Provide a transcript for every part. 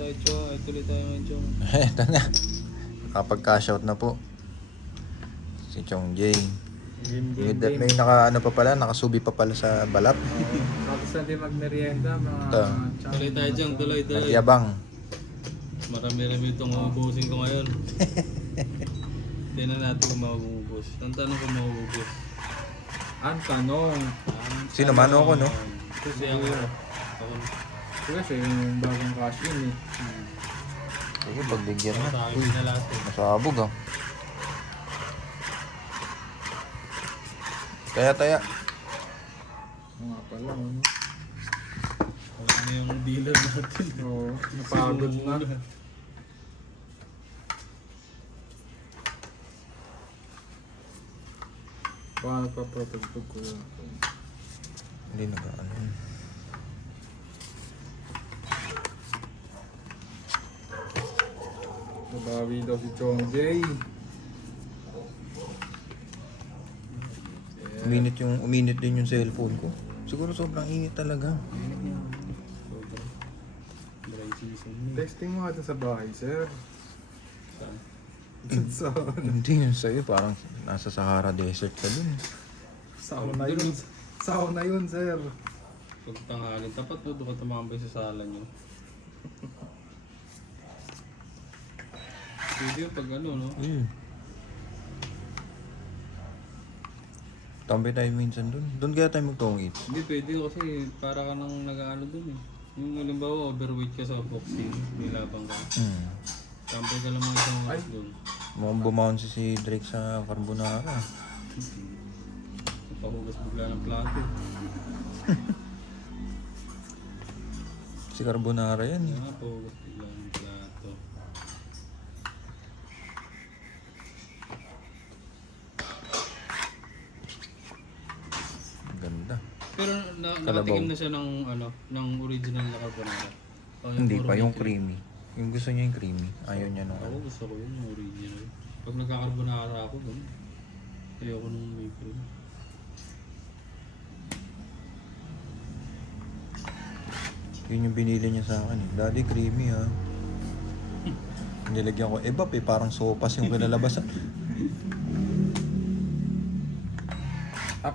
tayo, Chong. Ay, tuloy tayo ngayon, Chong. Eto na. Kapag-cash out na po. Si Chong Jay. May naka ano pa pala, nakasubi pa pala sa balat. Tapos natin magmerienda mga Ito. Tuloy tayo, Chong. Tuloy. Nagyabang. Marami-rami itong ubusin ko ngayon. Tingnan natin kung maubos. Ang tanong kung maubos. Ang tanong. Sino, Mano ako, no? Kasi ako. Kasi yung bagong cash in eh. Sige, pagbigyan na. Sa akin na lahat eh. Masabog ah. Taya. Nga pala ano. Ano yung dealer natin? Oo, napagod na. Paano pa patugtog ko lang. Hindi na ba ano? Nabawi daw si Chong Jay. Uminit din yung cellphone ko. Siguro sobrang init talaga. Dry season. Testing mo natin sa bahay, sir. Sa Hindi yun sa'yo, parang nasa Sahara Desert ka dun. sauna yun. Sauna yun, sir. Pag tanghalin, tapat mo doon ka tumambay sa sala nyo. Pwede yung pag ano, no? Tambay tayo minsan dun. Doon kaya tayo magtongit. Hindi pwede kasi para ka nang nag-ano dun eh. Yung halimbawa overweight ka sa boxing, nilabang ka. Tampay ka lang mga isang oras dun. Mukhang bumaon si Drake sa carbonara. Pahugas bigla ng plato. Si carbonara yan eh. Kaya nga, pahugas bigla ng plato. Ganda. Pero nakatikim na siya ng ano, ng original na carbonara. O, Hindi puro pa, may yung cream. creamy. Yung gusto niya yung creamy. Ayaw niya nung Ako ano. gusto ko yun, yung original. Pag nagka-carbonara ako, ganun. Ayoko nung may cream. Yun yung binili niya sa akin. Daddy, creamy ha. Nilagyan ko, bap parang sopas yung kinalabasan.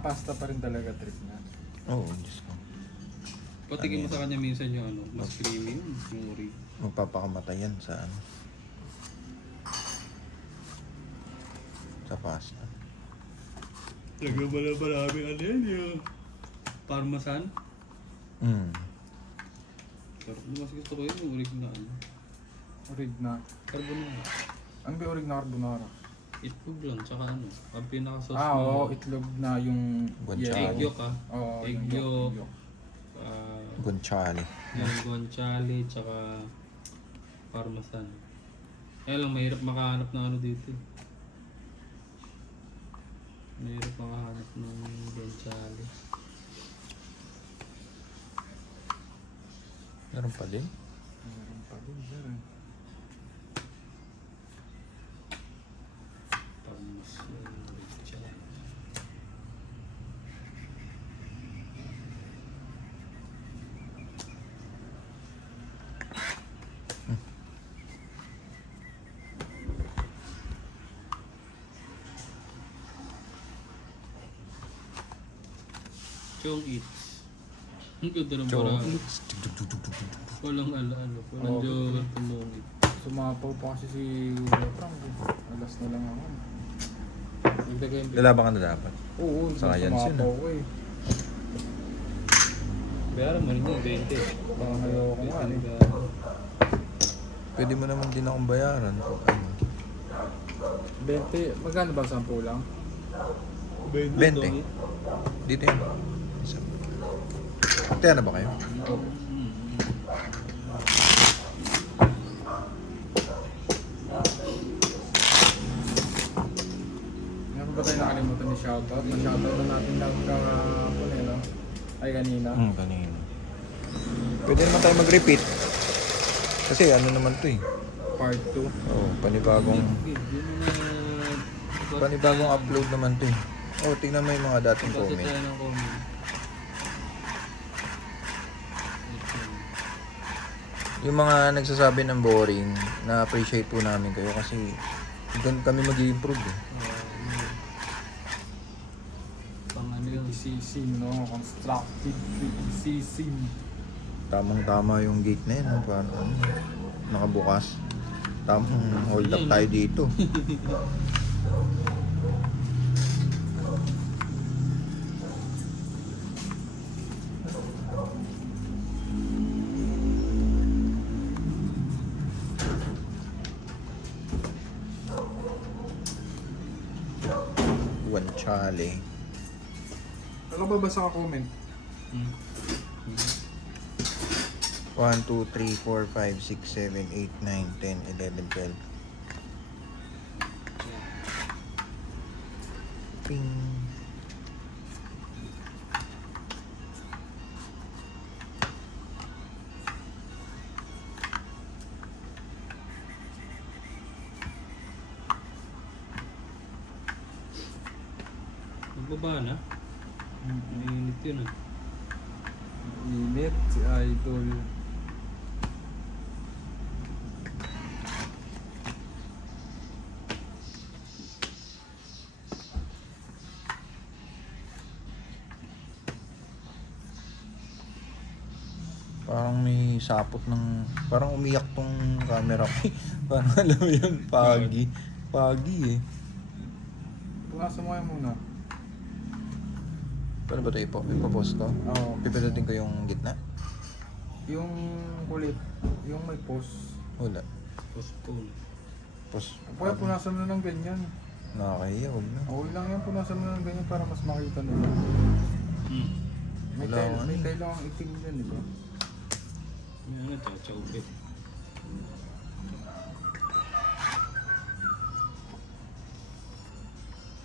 Pasta pa rin talaga trip na. Oo, Diyos ko. Patikin mo sa kanya minsan yung ano, mas creamy yun, yung original. Magpapakamatay yan sa ano. Sa pasta. Lagyan mo na marami ano yan, yung parmesan. Pero mas gusto ko yun, yung original ano. Orig na. Carbonara. Ano ba yung orig na carbonara? Itlog lang, tsaka ano, ang pinaka-sauce Oo, itlog na yung... Guanciale. egg yolk ah. Oo, Egg yung yolk. Guanciale. Yung guanciale, tsaka parmesan. Kaya lang, mahirap makahanap ng ano dito eh. Mahirap makahanap ng guanciale. Meron pa din. Meron pa din, sir. Parmesan, guanciale. Chong Eats. Ang ganda ng marami. Walang ano, walang joker tumungit. Sumapaw pa kasi si Frank. Alas na lang ako. Nagdagay yung... Lalaban ka na dapat. Oo, Science yun, sumapaw ko eh. Bayaran mo rin yung 20. Baka ayoko nga eh. Pwede mo naman din akong bayaran. Ano? 20, magkano ba 10 lang? 20. Dito yun. Isa. Kaya na ba kayo? Meron ba tayo nakalimutan ni shoutout? Na-shoutout na natin lang kahapon eh, no? Ay, kanina. Kanina. Pwede naman tayo mag-repeat. Kasi ano naman to eh. Part 2. Oo, panibagong upload naman to eh. Oh, tingnan mo yung mga dating Basta comment. tayo ng comment. Yung mga nagsasabi ng boring, na-appreciate po namin kayo kasi doon kami mag-i-improve eh. Pang ano yun. Criticism, no? Constructive criticism. Tamang-tama yung gate na yun, no? Parang nakabukas. Tamang hold up tayo dito. Chale. Ano ba basa ka comment? 1, 2, 3, 4, 5, 6, 7, 8, 9, 10, 11, 12. Ping. Nagbaba na? Mainit yun ah. Init, si Idol. Parang may sapot ng... Parang umiyak tong camera ko. Parang alam mo yun, pagi. Pagi eh. Punasan mo kayo muna. Paano ba ito ipopost ko? Oo. Pipindutin ko yung gitna? Yung kulit, yung may post. Wala. Postpone. Post. Kaya punasan mo na ng ganyan. Nakakahiya, huwag na. Okay lang yan, punasan mo na ng ganyan para mas makita nila. May Wala tayo, akong may ano tayo lang ang itim dyan, di ba? Yan nga, tsaw-tsawpit.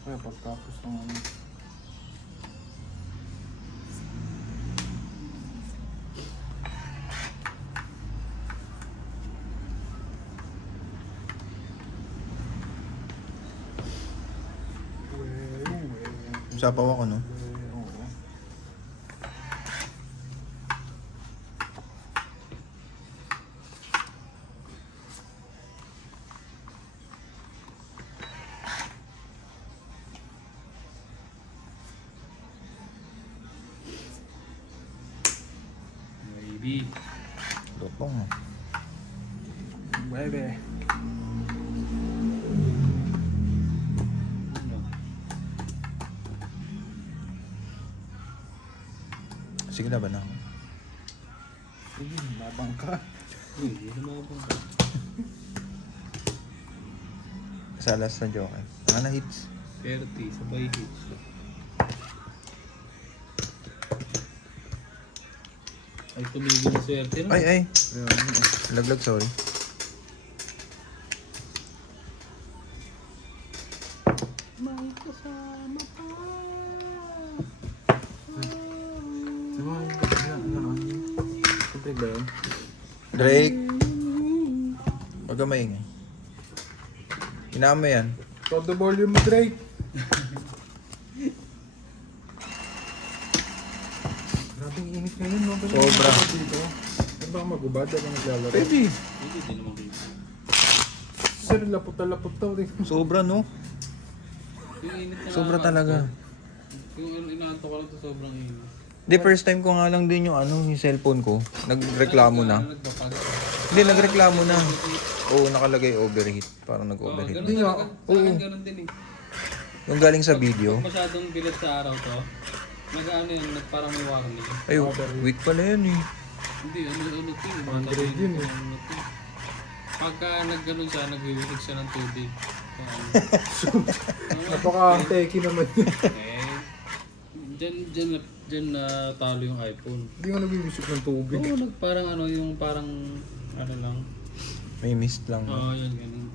Kaya pagtapos ng ano. Sapaw ako, no? Oo. Maybe. Lutong. Bebe. Ano? Sige na ba na ako? Sige, labang ka. Uy, hindi naman ako. Sa last na joke. Ano na hits? 30, sabay hits. Ay, tumigil na swerte na. Ay! Laglag, sorry. May kasama pa. Diba, ano? Siyempre ba yun? Drake! Huwag ka maingay. Hinama yan. Stop the volume, Drake! Grabing init ngayon, no? Pwede Sobra. naman ako dito. Ano ba magubad? Ano naglalaro? Pwede. Hindi din naman kayo. Sir, lapot na lapot daw. Sobra, no? Yung init na Sobra talaga. Yung inaanto ko lang to sobrang init. Di, first time ko nga lang din yung yung cellphone ko. Nagreklamo na. Nagpapag. Hindi, nagreklamo na. Oo, nakalagay overheat. Parang Oo, nag-overheat. ganun Hindi nga. talaga. Sa akin ganun din eh. Yung galing sa video. Pag masyadong bilat sa araw to, nag-ano yun, parang may warning. Ay, weak pala yan eh. Hindi, ano to yun. 100 yun eh. Ano to. Pagka nag-ganon siya, nagwiwisig siya ng tubig. Napaka-teki naman yun. Dyan na talo yung iPhone. Hindi nga nag-iwisip ng tubig. Oo, parang ano, yung parang ano lang. May mist lang. Oo, yun, ganun.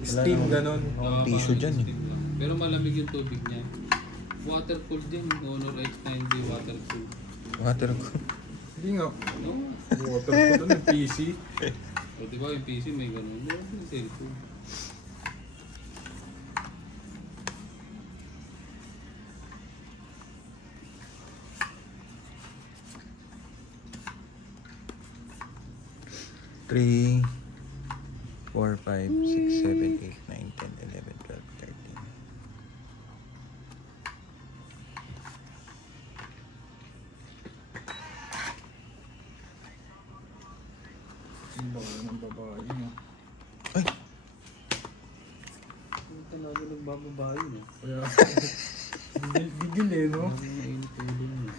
Steam, ganon. Oo, Tissue parang dyan eh. steam lang. Pero malamig yung tubig niya. Waterproof din, Honor X9D waterproof. Water ko. Hindi nga. No? Water ko doon yung PC. O diba yung PC may ganun. Meron din yung cellphone. 3, 4, 5, 6, 7, 8, 9, 10, 11, 12, 13. Ang bago ng babae, no? Ay! Ang talaga nagbababae, no? Kaya, bigil eh, no? Ang mainit ulo mo.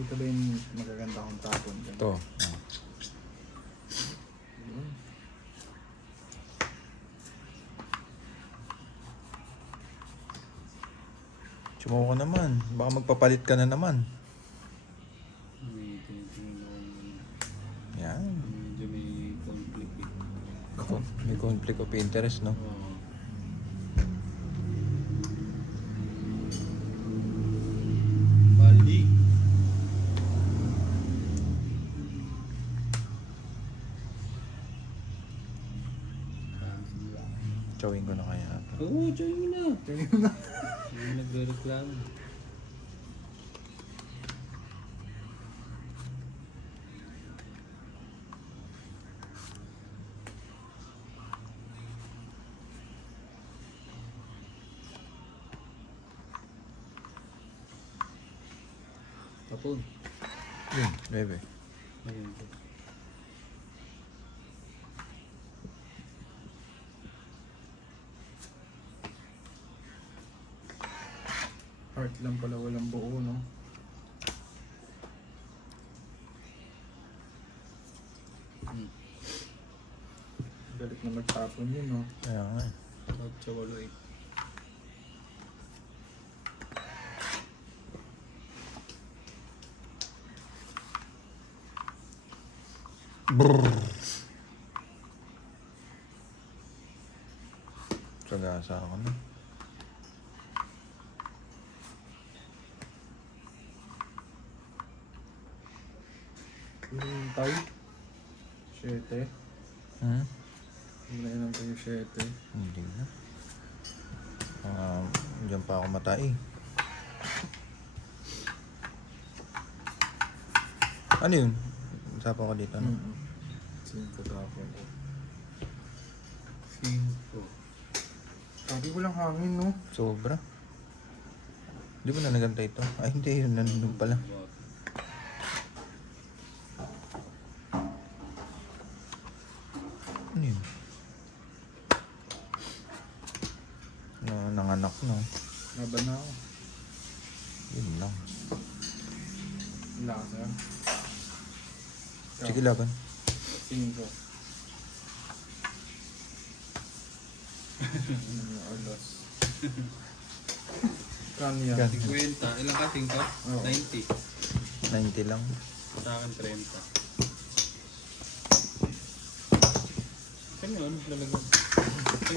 Ito ba yung magaganda kong tapon? Ito. Ah. Yun. Sumuko naman. Baka magpapalit ka na naman. May tinitingnan ako ng Yan. medyo may conflict eh. May conflict of interest, no? Oo. Balik. Chowing ko na kaya. Oo, join mo na. Tingnan na. Hindi nagre-reklamo. Tapon. Yun, bebe. Ayun po. Heart lang pala, walang buo, no? Galit na magtapon yun, no? Kaya nga. 8-8. Sagasa ako na. Yung tay. 7. Hmm? Wala lang kayo 7. Hindi na. Diyan pa ako matay. Ano yun? Usapa ko dito, no? 5 tapon ko. 5. Sabi ko lang hangin, no? Sobra. Di ba na naganta ito? Ay, hindi. Yun, nandun pala. Ano yun? Nanganak, no? Laban na ako. Yun lang. Lasa. Sige, laban. 5. Alas. Kano yan? 50. Ilang kasing ka? Oo. 90. 90 lang. Sa akin 30. Saan yun? Lalagyan. Ay.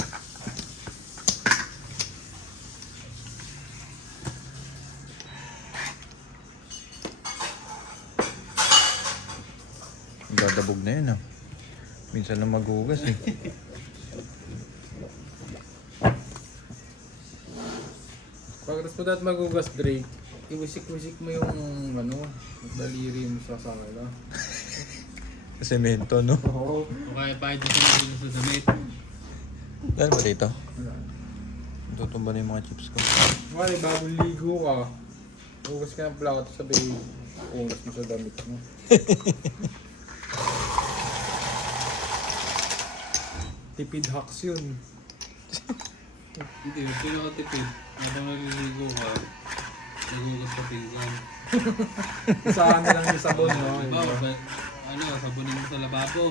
Dadabog na yun, ah. Minsan na maghugas, eh. Pagkatapos mo dahil magugas, Drake, iwisik-wisik mo yung daliri mo sa sakala. Sa semento, no? Oo. O kaya pa ito sa damit. Dahil ba dito? Tutumba na yung mga chips ko. Wala, bagong ligo ka. Hugas ka ng plato, sabi, ugas mo sa damit mo. Tipid hacks yun. Hindi, pinakatipid. Habang naliligo ka, nagugas ka pinggan. Isahan na lang yung sabon, no? Diba, sabunin mo sa lababo.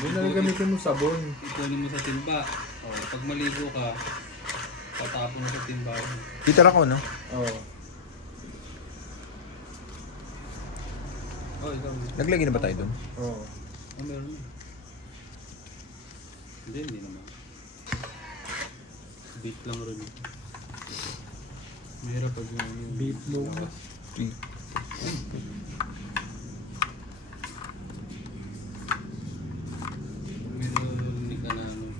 Yun na gamitin mo sabon. Ikunin mo sa timba. O, pag maligo ka, patapon mo sa timba. Gitar ako, no? Oo. Oh, ikaw. Naglagay na ba tayo dun? Oo. Oh, meron na. Hindi naman. Beat lang rin. Mahirap pag yung... Beat mo. May narinig ka na ano.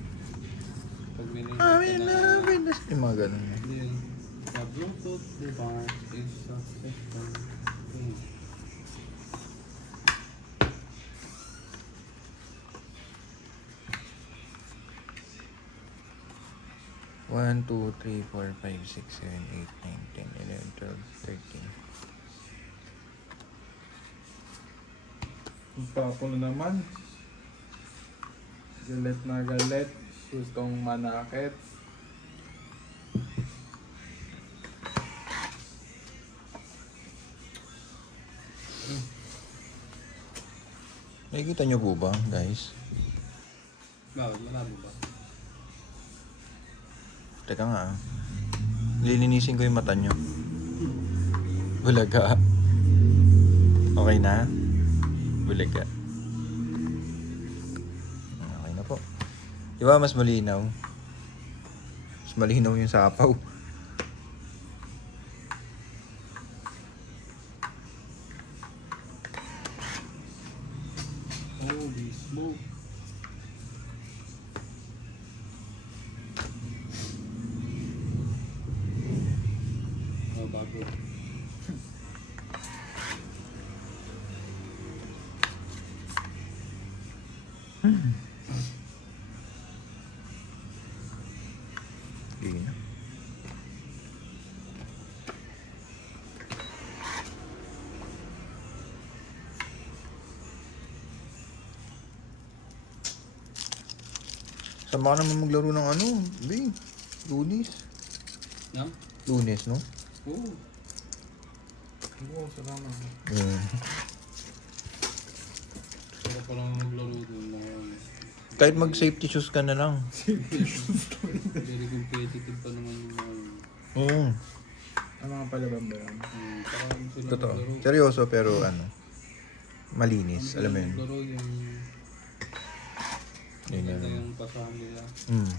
Pag may narinig ka na... Yung mga ganun. Hindi yun. Sa Bluetooth device is successful. Okay. One, 2, 3, 4, 5, 6, 7, 8, 9, 10, 11, 12, 13. Ang papo na naman. Galit na galit. Gustong manakit. Nakikita nyo po ba, guys? Bakit? Malabo ba? Teka nga ah. Lilinisin ko yung mata nyo. Bulaga. Okay na? Bulaga. Okay na po. Di ba mas malinaw? Mas malinaw yung sapaw. Holy smoke. Oh, bago. Sige na. Sama ka naman maglaro ng ano, Bing. Lunes. Yan? Lunes, no? Oo. Oo, salamat. Sarap pa lang maglaro doon na Kahit mag-safety shoes ka na lang. very competitive pa naman yung mga Oo. Ang mga palaban ba yan? parang sila Totoo. maglaro. Seryoso pero ano, malinis. Alam mo yun. Maglaro yung Yun maganda yun. yung pasahan nila. Mm.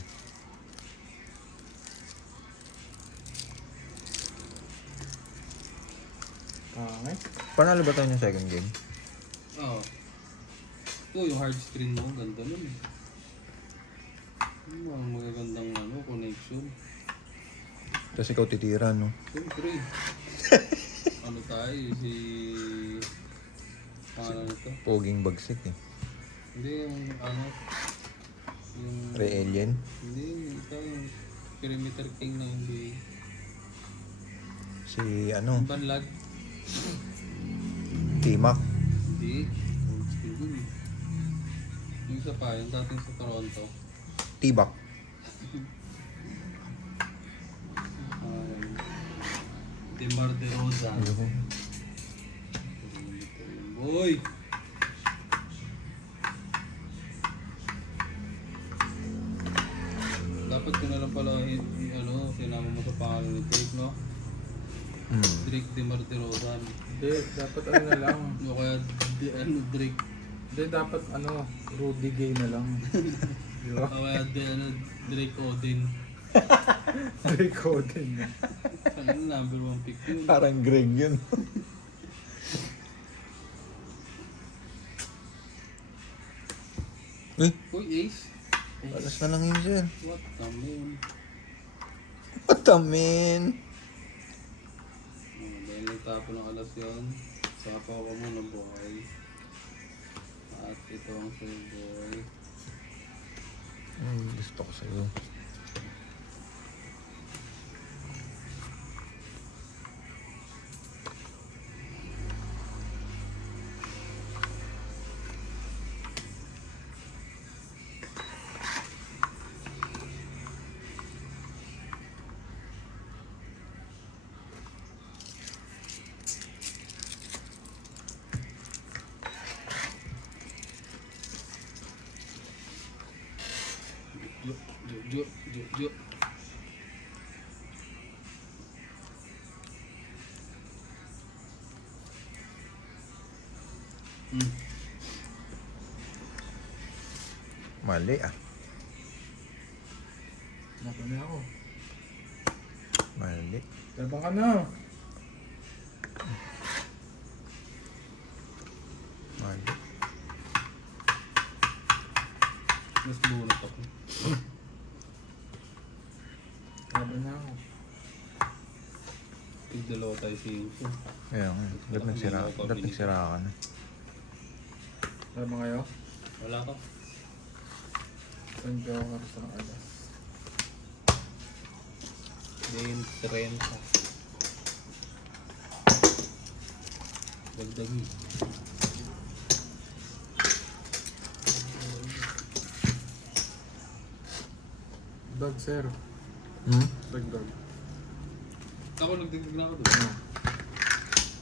Pangit. Panalo ba tayo ng second game? Oo. Oo, yung hard screen mo, ganda nun. Ang magagandang ano, connection. Tapos ikaw titira, no? Siyempre. Ano tayo, si... Pangalan nito? Poging bagsik eh. Hindi yung ano... Yung... Re-alien. Hindi, yung ito yung Perimeter King na NBA. Si ano, Yung Banlag. T-Mac. Hindi. Old school dun eh. Yung isa pa, yung dating sa Toronto. T-Bac. DeMar DeRozan. Boy! Dapat ko na lang pala ano, sinama mo sa pangalan ni Drake, no? Mm. Drake DeMar DeRozan. Hindi, dapat ano na lang. O kaya Drake. Hindi, dapat ano, Rudy Gay na lang. Di ba? O kaya Drake Odin. Drake Odin. Ano number 1 pick yun? Parang Greg yun. Eh, Uy, Ace. alas na lang yun, sir. What the man? What a man? Dahil nagtapo ng alas yun, sapaw ka muna boy. At ito ang sa'yo boy. Gusto ko sa'yo. Jo. Mali ah. Napamay ako. Mali. Labang ka na. Mali. Mas bunot ako. Labang Ano na ako? Tig-dalawa tayo singko. Kaya nga. Ba't nagsira ka na? Ano ba kayo? Wala ka. Ang joker sa alas. Then, 30. Dagdagi. Dog, sir. Dog. Ako nagdagdag na ako doon.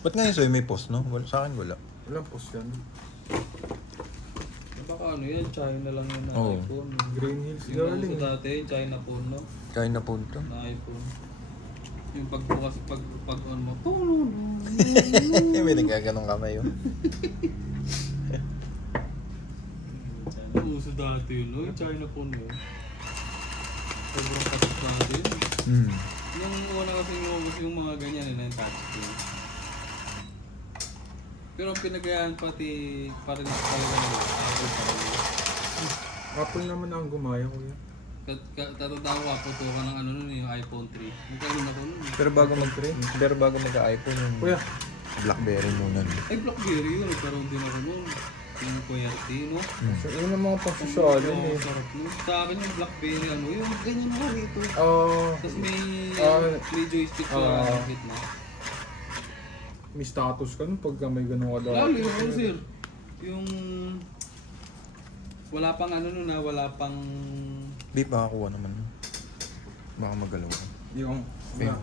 Ba't nga yun sa'yo may post, no? Sa akin wala. Walang post yan. Baka ano yan, China lang yun na Oo. iPhone. Green Hills Yung galing. uso dati, China phone, no? Kaya na punto. Na iPhone. Yung pagbukas, pag on mo, May nagaganong kamay yun. China, uso dati yun, no? Yung China phone yun. Sobrang katas natin. Yung una kasi yung mga ganyan nila yung touchscreen. Pero ang pinagayaan pati parang talaga nila, Apple pa rin. Apple naman ang gumaya ko yan. Tatanda ko putukan ng ano nun yung iPhone 3. Nagkaroon ako nun. Pero bago mag-iPhone yung Kuya, BlackBerry muna. Ay, Blackberry yun. Nagkaroon din ako nun. Yung QWERTY, no? so yun ang mga pasasyalan Oo, eh. sarap nun. Sa akin yung Blackberry, ano, yung ganyan mo rito. Tapos may joystick sa gitna. May status ka nun pagka may ganun ka daw. Lalo yung ano, sir. Yung... Wala pang ano nun, wala pang... Babe, makakuha naman. Baka magalaw ka. Yung, Babe.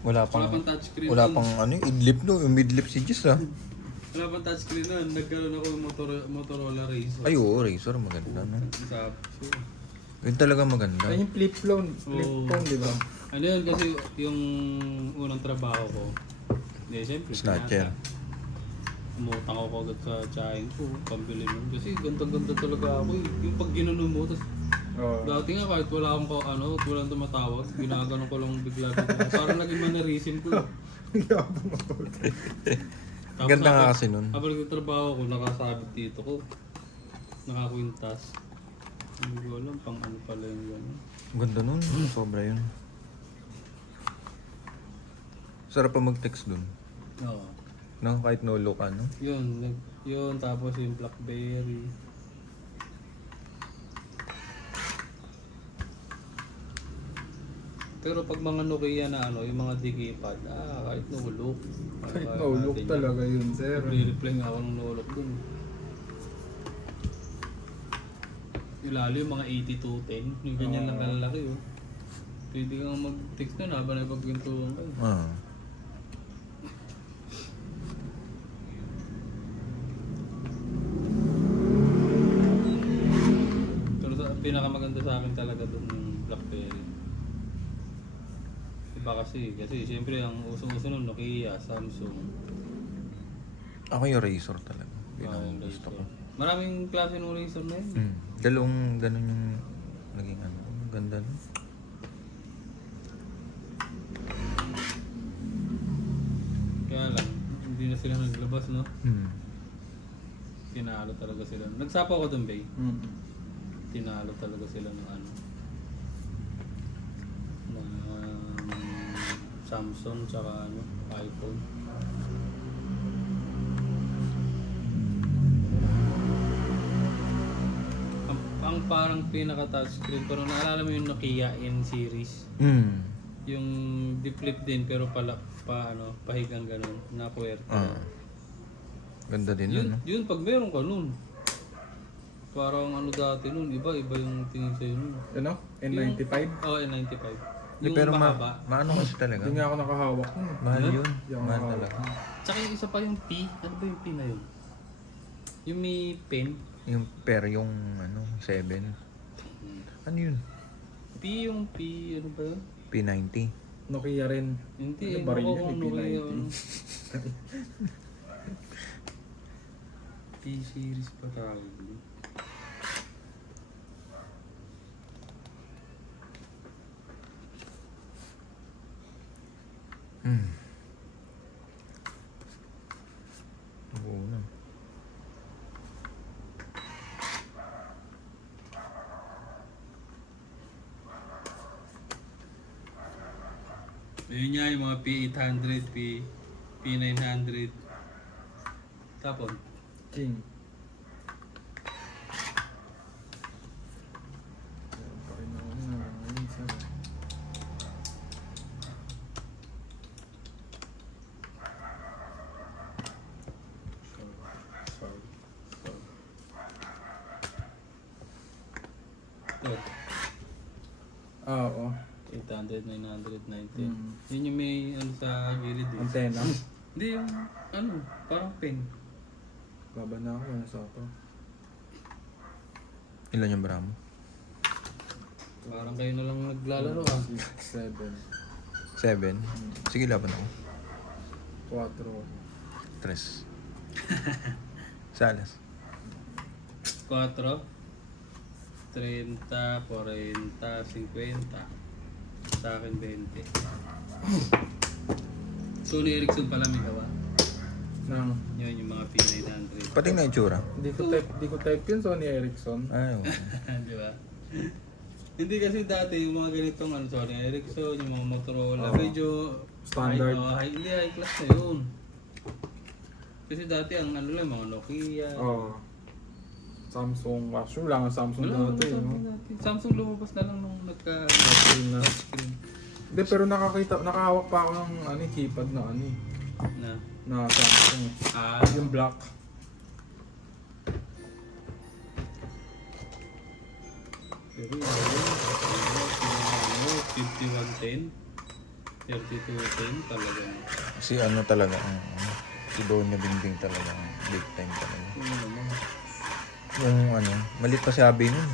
Wala pang... Wala pang touchscreen Wala nun. pang ano yung idlip no. Yung midlip si Jis ah. Wala pang touchscreen nun. Nagkaroon ako ng Motorola Razr. Ay oo, Razor maganda no. Sa... Yun talaga maganda. ay yung flip phone, di ba? Ano yun kasi yung unang trabaho ko. Hindi, siyempre. Snatcher. Umutang ako agad sa tsahin ko. Pambili nun. Kasi ganda-ganda talaga ako eh. Yung pag ginanon mo, tas dati nga kahit wala akong walang tumatawag, ginaganon ko lang bigla-bigla. Parang naging mannerism ko. Ganda nga kasi nun. Habang nagtatrabaho ko, nakasabit dito ko. Nakakwintas. Hindi ko alam pang ano pala yung gano'n. Ganda nun. Sobra yun. Sarap pa mag-text dun. Oo. No, kahit no look ano. Yun, tapos yung Blackberry. Pero pag mga Nokia na ano, yung mga digipad, kahit no look. Kahit no-look talaga yun, sir. Nagre-reply nga ako ng no look dun. Yung lalo yung mga 8210, yung ganyan lang kalalaki oh. Pwede kang mag-text nun habang nagpapintuan ka. Pero pinakamaganda sa akin talaga dun yung Blackberry. Iba kasi siyempre ang usong-uso nun Nokia, Samsung. Ako yung Razor talaga. Yun ang yung gusto ko. Razor. Maraming klase ng Razor na yun. Dalawang ganun yung naging ano. Ganda no. Kaya lang, hindi na sila naglabas no? Tinalo talaga sila. Nagsapo ako dun, Bay. Tinalo talaga sila ng ano. Ng Samsung tsaka ano, iPhone. Ang parang pinaka-touchscreen, pero naalala mo yung Nokia N series? Yung di-flip din pero pahigang ganun, na QWERTY. Ganda din Yun, yun, no? yun pag meron ka nun. Parang ano dati nun, iba yung tingin sa'yo nun. Ano? N95? Oo, N95. Yung Pero mahaba. maano kasi talaga. Hindi nga ako nakahawak nun. Mahal Ano? yun. Yung Mahal mahal. talaga. Tsaka yung isa pa yung P. Ano ba yung P na yun? Yung may pen. Yung yung ano, 7. Ano yun? P, ano ba yun? Nokia P90. rin. Hindi, Ano ba rin ako yun, kung ano P90? kaya ano. P series pa tawag yun. Oo na. Ayun niya, yung mga P800, P900. Tapon. King. Meron pa rin ako na isa. Ito. Oo. 800, 900, 90. Mm. Yun yung may ano sa gilid eh. Antena. Hindi yung ano, parang pen. Baba na ako. Ano sa ako? Ilan yung Bramo? Parang kayo na lang naglalaro ah. 6, 7, 7. Sige, laban ako. 4. 3. Salas. 4, 30, 40, 50. Sa akin 20. Sony Ericsson pala may gawa. Nang, Yun yung mga P900. Pati na itsura. di ko type yun, Sony Ericsson. Ay, oo. Di ba? Hindi kasi dati yung mga ganitong ano, Sony Ericsson, yung mga Motorola, Oo. medyo Standard. hindi high class na yun. Kasi dati ang ano lang, mga Nokia. Oo. Samsung. Actually, wala nga Samsung Wala, dati. Samsung No? dati. Samsung lumabas na lang nung nagka Touchscreen na. touchscreen Hindi, pero nakahawak pa ako ng keypad na na. na Samsung. Ah, Yung black. pero yun, 5110, 3210 talaga. Si ano talaga, si Donya Bingbing talaga, big time talaga. Ano naman? Yung ano, malit pa sabi nun.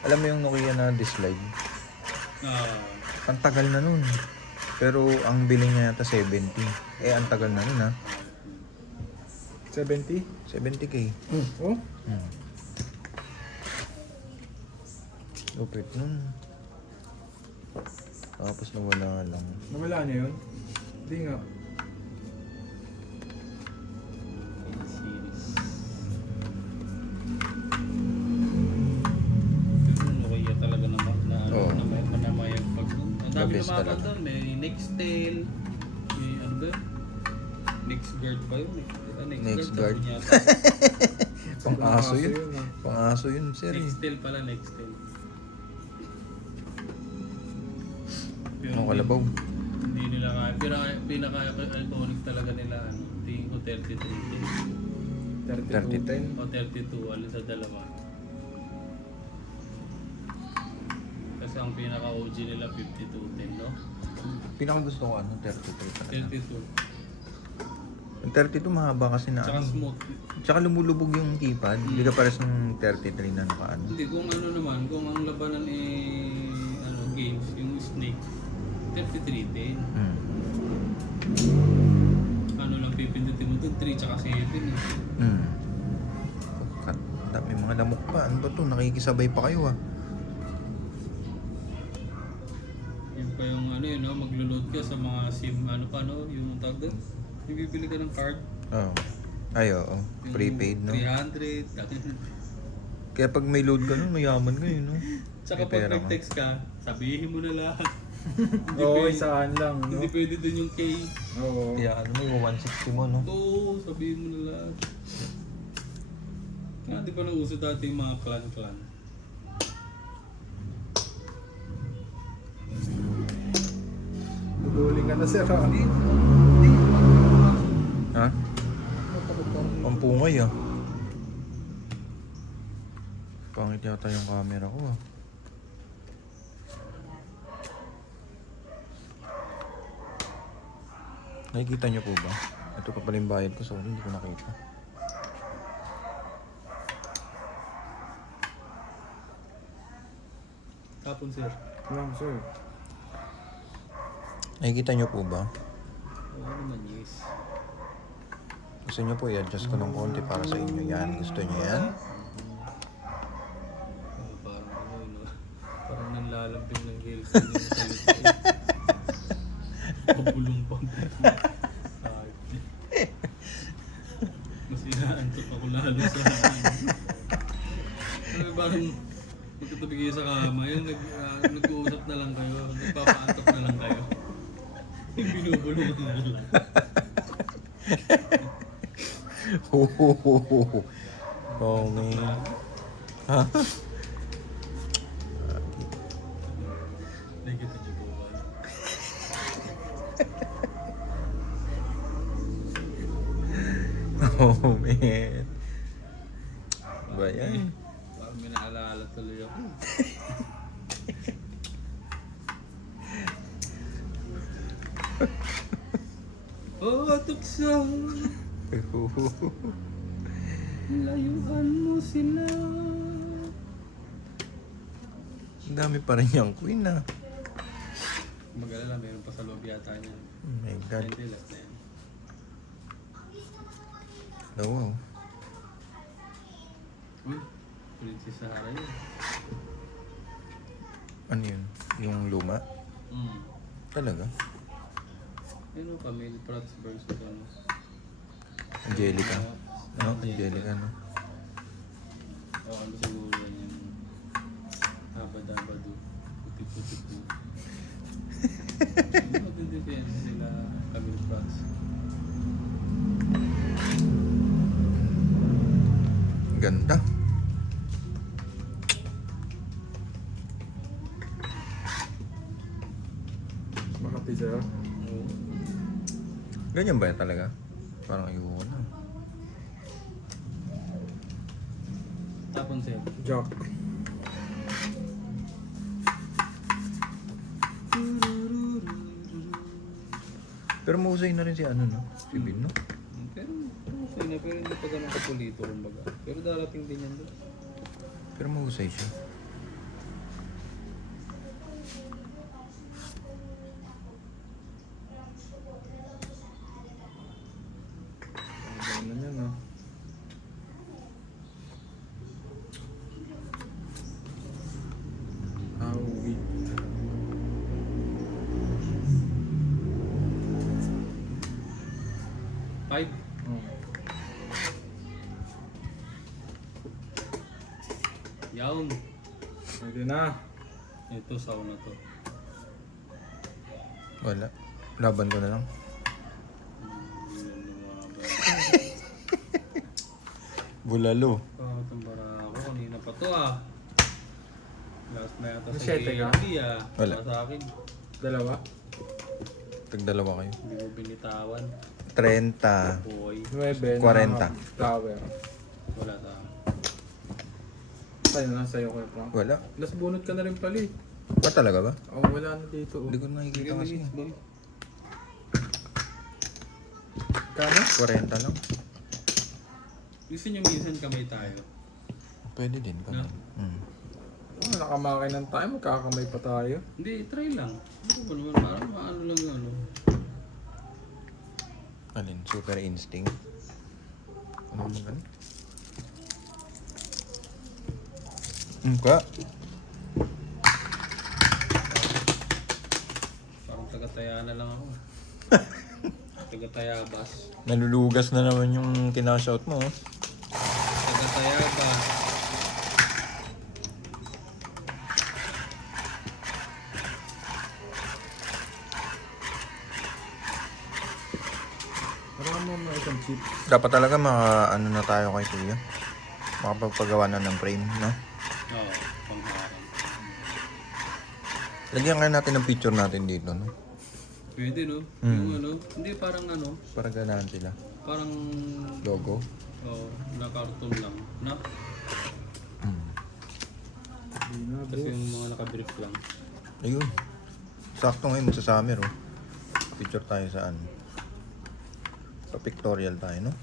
Alam mo yung Nokia na dislike? Ah, Ang tagal na nun. Pero ang bilhin niya yata 70. Eh, ang tagal na nun ha. 70? 70k. Oh? Hmm. Lupit nun. Tapos nawala lang. Nawala niya yun? Hindi nga. 8 series. Pero Nokia talaga na Oo. namayag pag ang The dami best lumaban talaga. doon. May Nextel, may ano ba? Nextguard ba yun? Nextguard. sabi niya. Pang-aso yun. ah. Pang-aso yun, sir. eh. Nextel pala, Nextel. Ano kalabaw? Hindi nila kaya. Pero pinaka-iconic talaga nila, ano, tingin ko 3310 3210. o 32, alin sa dalawa. Kasi ang pinaka-OG nila 5210, no? Pinaka gusto ko ano, 33 talaga. 32. Yung 32 mahaba kasi na Tsaka ano. smooth. Tsaka lumulubog yung keypad. Hindi ka pares ng 33 na nakaano. Hindi, kung ano naman, kung ang labanan ano, games, yung Snake, 3310. Hmm. Ano lang pipindutin mo doon, 3 tsaka 7 eh. Hmm. May mga lamok pa. Ano ba to? Nakikisabay pa kayo ah. Yun pa yung ano yun, no? Maglo-load ka sa mga SIM, ano pa, no? Yung tawag doon. Yung bibili ka ng card. Oo. Ay, oo. Yung Prepaid, no? 300. Kaya pag may load ka nun, mayaman ka yun, no? Tsaka May pag pera ka. nag-text ka, sabihin mo na lahat. Hindi Oo, pwede- isaan lang, no? Hindi pwede doon yung K. Oo. Kaya ano mo, 160 mo, no? Oo, sabihin mo na lahat. Nga, di ba nang uso dati yung mga clan-clan? Duduling ka na, sir, ah. Hindi. Ha? Ang pungay, ah. Pangit yata yung camera ko, ah. Nakikita niyo po ba? Ito pa pala yung bayad ko, sorry, hindi ko nakita. Tapon, sir. Lang, sir. Nakikita niyo po ba? Oo naman, yes. Gusto niyo po i-adjust ko ng konti para sa inyo. Yan, gusto niyo yan? Oh, parang ano yun, no? Parang nanlalambing ng girlfriend yung salita. Pabulong pa. Mas inaantok ako lalo sa akin. Ano parang magkatabi kayo sa kama, yun, nag-uusap na lang kayo, nagpapaantok na lang kayo. Binubulungan na lang. Oh, man. Ha? Nakikita niyo po ba? Oh, man. Ba yan? Parang may naalala tuloy ako. Oh, tukso! Layuan mo sila. Ang dami pa rin yung queen ah. Mag-alala, meron pa sa loob yata niya. Oh my God. Hindi, last na yan. Oh, wow. Uy, Princess Sahara yun. Ano yun? Yung luma? Talaga? Ano, Camille Prats versus ano? Angelica. No? Angelica, no? Oo, ano siguro yan yung Habadabadu. Putik-putik mo. Ano magdidepende sila Camille Prats? Ganda. Makati sa'yo. Oo. Ganyan ba yan talaga? Parang ayoko na. Tapon sa'yo. Jack. Pero mahusay na rin si ano, no? Si Bin, no? Pero, okay na, pero hindi pa ganun kapulito, kumbaga. Pero darating din yan doon. Pero mahusay siya. Ano yan, no? Awit. Five. Oh. Yawn. Pwede na. Ito, sauna to. Wala. Laban ko na lang. Bulalo. Itong bara ako, kanina pa to ah. Last na yata sa Masyete ka? KFC ah. Wala. Para sa akin. Dalawa? Tagdalawa kayo. Hindi mo binitawan. 30. Boy. 9. 40. Flower. Wala sa akin. Sa'yo na, sa'yo ko Frank. Wala. Last bunot ka na rin pala eh. Ba talaga ba? Oh, wala na dito. Oh. Hindi ko nakikita kasi. Boy. Kano? 40 lang. Gusto nyo minsan kamay tayo? Pwede din pa. No? Oh, nakamakay ng tayo, magkakamay pa tayo. Hindi, try lang. Ano ba naman, parang maano lang yung ano. Alin? Super instinct. Ano mo ganun? Ka? Parang taga-taya na lang ako. Taga-tayabas. Nalulugas na naman yung kinashout mo. Oh. Taga-tayabas. Parang mo mga isang chip. Dapat talaga ano na tayo kay Kuya. Makapagpagawa na ng frame, no? Oo, pangharang. Lagyan nga natin ng picture natin dito, no? Pwede no? Hmm. Yung ano, hindi parang ano, Para ganahan sila. parang Logo. na cartoon lang. Na? Hindi na, Kasi boss. yung mga nakabrief lang. Ayun. Sakto ngayon sa summer, oh. Picture tayo saan? Sa pictorial tayo, no?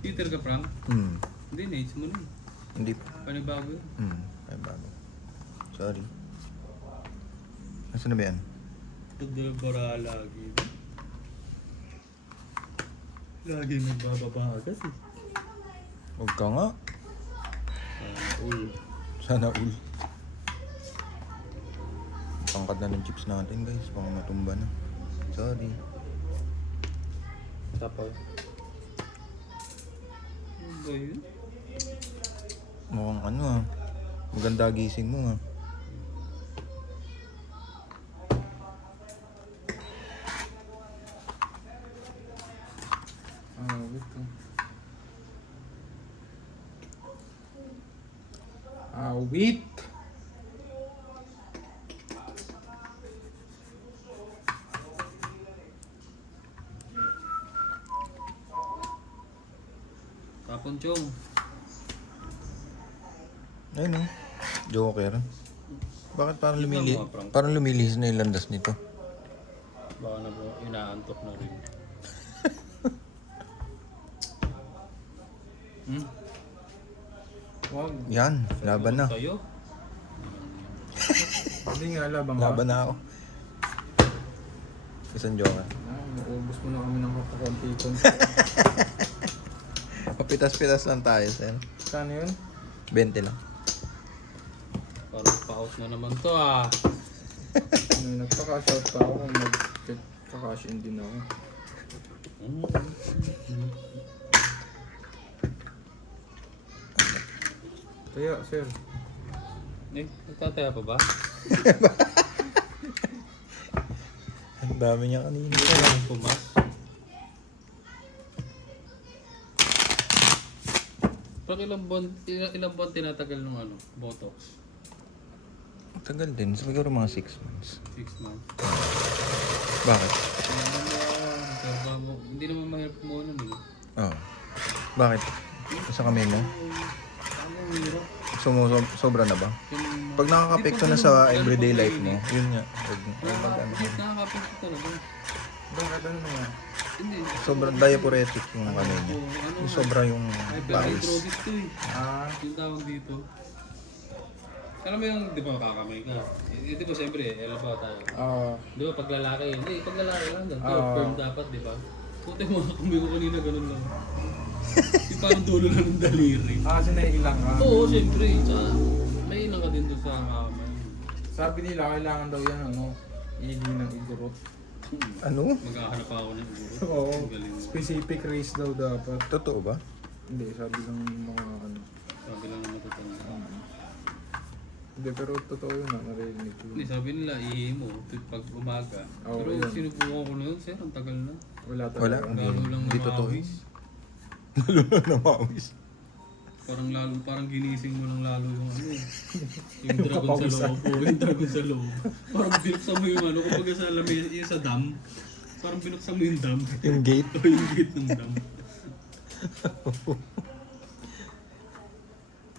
Peter ka, Frank? Hindi, na-age mo na eh. Hindi. Panibago yun. Ay, bago. Sorry. Nasaan na ba yan? Pagdalabara lagi. Lagi nagbababagas eh. Huwag ka nga. Sana all. Pangkat na ng chips natin, guys. Pang matumba na. Sorry. Tapaw. Ano ba yun? Mukhang ano ah. Maganda gising mo ah. Awit oh. Awit! Tapon, Chong. Ayun oh. Joker. Bakit Tignan mo, Frank. parang lumilihis na yung landas nito? Baka na po, inaantok na rin. Wag. Yan, laban na. Sa'yo? Hindi nga, labang ka. Laban na ako. Isang joker. Naubos mo na kami ng kakunti-kunti. Papitas-pitas lang tayo, sir. Saan yun? 20 lang. Parang pa-out na naman to ah. Nagpa-cash out pa ako kung nag-cash in din ako. Kaya, sir. Nagtataya pa ba? Ang dami niya kanina. Parang pumas. Parang ilang buwan tinatagal ng ano, Botox? Tagal din. Siguro mga 6 months. 6 months. Bakit? Hindi naman mahirap mo nun eh. Oo. Bakit? Sa kamay mo? Ano ang hirap? Sobra na ba? Pag nakakapekto na sa everyday life mo, yun nga. Nakakapekto talaga. Bakit ano nga? Hindi. Sobrang diaphoretic yung ano niya. Yung sobra yung pawis. Hyperhidrosis to eh. Yung tawag dito. Alam mo yung, di ba makakamay ka? Di ba siyempre, alam ba tayo? Di ba pag lalaki, hindi, pag lalaki lang doon. Firm dapat, di ba? Puti mo, kamay ko kanina ganun lang. Yung parang dulo lang ng daliri. Kasi naiilang ka. Oo, siyempre. Tsaka, may ilang ka din doon sa kamay. Sabi nila, kailangan daw yan, ano, ili ng igurot. Ano? Maghahanap ako ng guro. Oo. Ang galing mo. Specific race daw dapat. Totoo ba? Hindi, sabi lang mga ano. Sabi lang naman totoo. Hindi, pero totoo yun na, narinig ko. Hindi, sabi nila, ihi mo pag umaga. Oo, Pero yun. sinubukan ko na yun, sir, ang tagal na. Wala Wala. talaga. Lalo lang Hindi totoo namawis. Lalo na namawis. Parang ginising mo lang lalo yung ano eh. Yung dragon sa loob. Oo, yung dragon sa loob. Parang binuksan mo yung ano, kumbaga sa lamesa, yung sa dam. Parang binuksan mo yung dam. Yung gate. O yung gate ng dam.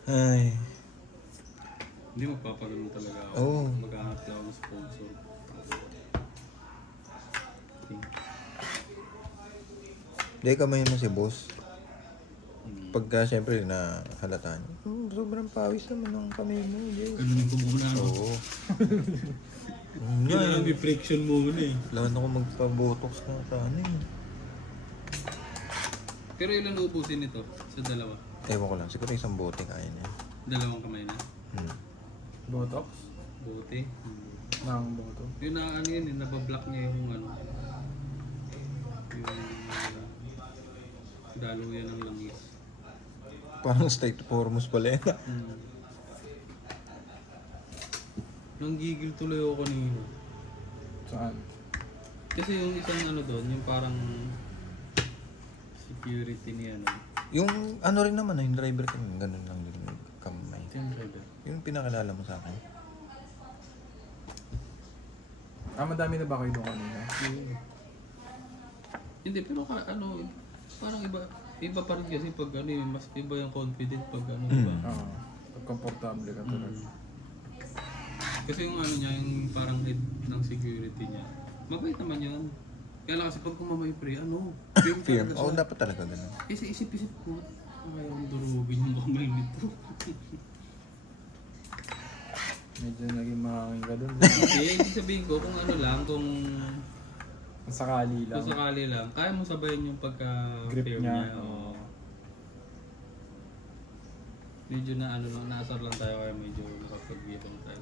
Ay. Hindi magpapagano talaga ako. Oo. Maghahanap ako ng sponsor. Okay. Hindi kamay mo si boss. Pagka siyempre na halata niya. Sobrang pawis naman ang kamay mo. Jay. Ganun ko muna ano. Oo. Yun na lang may friction muna eh. Kailangan ako magpa-botox na sa ano eh. Pero ilan uubusin nito sa dalawa? Ewan ko lang. Siguro isang bote kaya niya. Dalawang kamay na. Botox? Buti. Nang botox. Yun na ano yun, nabablock niya yung ano. Yung daluyan ng langis. Parang straight formos pala yan. Nanggigil tuloy ako kanina. Saan? Kasi yung isang ano doon, yung parang security niya ano. Yung ano rin naman, yung driver ko, ganun lang din yung kamay. Yung driver. Yung pinakilala mo sa akin. Madami na ba kayo doon kanina? Hindi, pero ano, parang iba pa rin kasi pag ano, mas iba yung confident pag ano, diba? Oo. Komportable ka talaga. Kasi yung ano niya, yung parang head ng security niya, mabait naman yun. Kaya lang kasi pag kumamay pre, ano, firm Firm. talaga Oo, siya. dapat talaga ganun. Kasi isip-isip ko, ayaw kong durugin yung kamay nito. Medyo naging mahangin ka doon. Hindi, ibig sabihin ko kung ano lang, kung Sakali lang. sakali lang, kaya mo sabayin yung Grip pagka-firm niya. niya. Oo. Medyo na ano lang, naasar lang tayo kaya medyo nakapag-ibang tayo.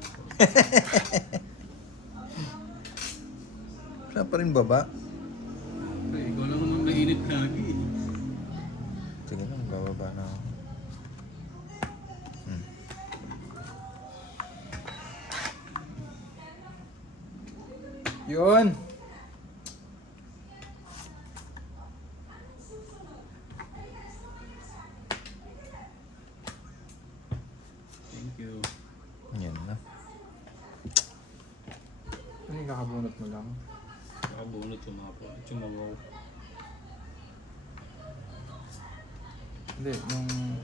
Siya pa rin baba. Ikaw lang naman mainit init lagi. Sige lang, bababa na ako. Yun! Thank you. Yan na. Ano yung kakabunot mo lang? Nakabunot yung mga po. Chumawaw.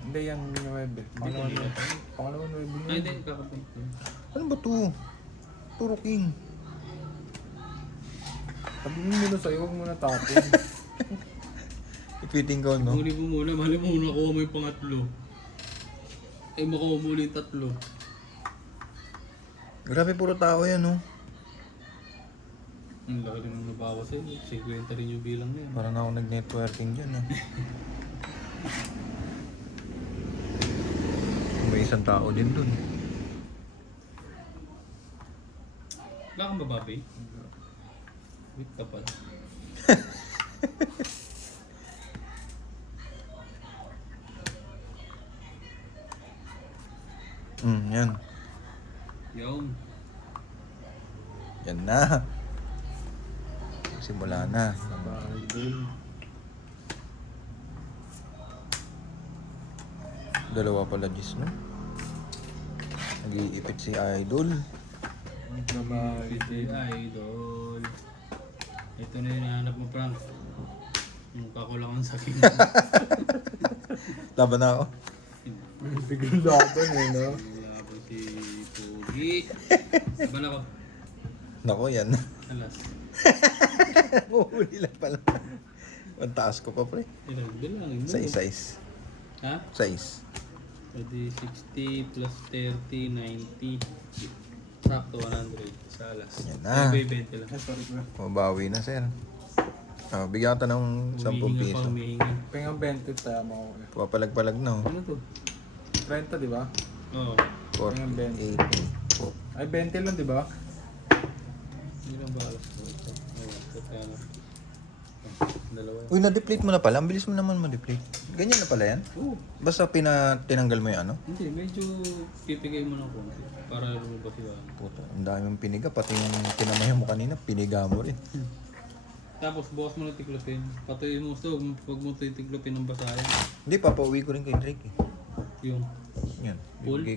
Hindi yan yung web eh. kanina. Pangalawa 9 yun. Ay, hindi. Kakabunot. Ano ba to? Puro king. Sabi mo muna sa'yo, huwag muna tapon. Ipiting ko, no? Muli mo muna. Mali mo muna kuha mo yung pangatlo. Eh, makuha mo muli yung tatlo. Grabe, puro tao yan, no? Ang laki rin ang nabawas sa'yo. 50 rin yung bilang na yan. Parang ako nag-networking dyan, ah. May isang tao din dun. Wala kang bababe? Wait ka pala. Yan. Yung. Yan na. Simula na. Sabay din. Dalawa pala, Gis, no? Nag-iipit si Idol. Sabay din. Idol. Ito na yung hinahanap mo, Frank. Yung kakulangan sa akin. Laban na ako. Biglang laban eh, no? Wala po si Pogi. Saban ako. Nako, yan. Alas. Uhuli lang pala. Ang taas ko pa, pre. Ilan? Bilangin mo. Size. Ha? Size. Pwede 60 plus 30, 90. Sakto 100 sa alas. Yan na. Ay, 20 lang. Sorry ko. Mabawi na, sir. Bigyan ka ng 10 Humihinga piso. pa, humihinga. Pengang 20 tayo mo. Papalag-palag na, oh. Ano to? 30, di ba? Oo. 48. Ay, 20 lang, di ba? Hindi lang ba alas ko ito? Ayan, kaya na. Dalawa yan. Uy, na-deplete mo na pala. Ang bilis mo naman ma-deplete. Ganyan na pala yan? Oo. Basta tinanggal mo yung ano? Hindi, medyo pipigay mo ng konti para lumabas yung ano. Puto, ang dami mong piniga. Pati yung tinamayan mo kanina, piniga mo rin. Tapos bukas mo na tiklopin. Patuloy mo gusto, huwag mo titiklopin ng basahin. Hindi, papauwi ko rin kay Drake, eh. Yung Yan. Full? Bibigay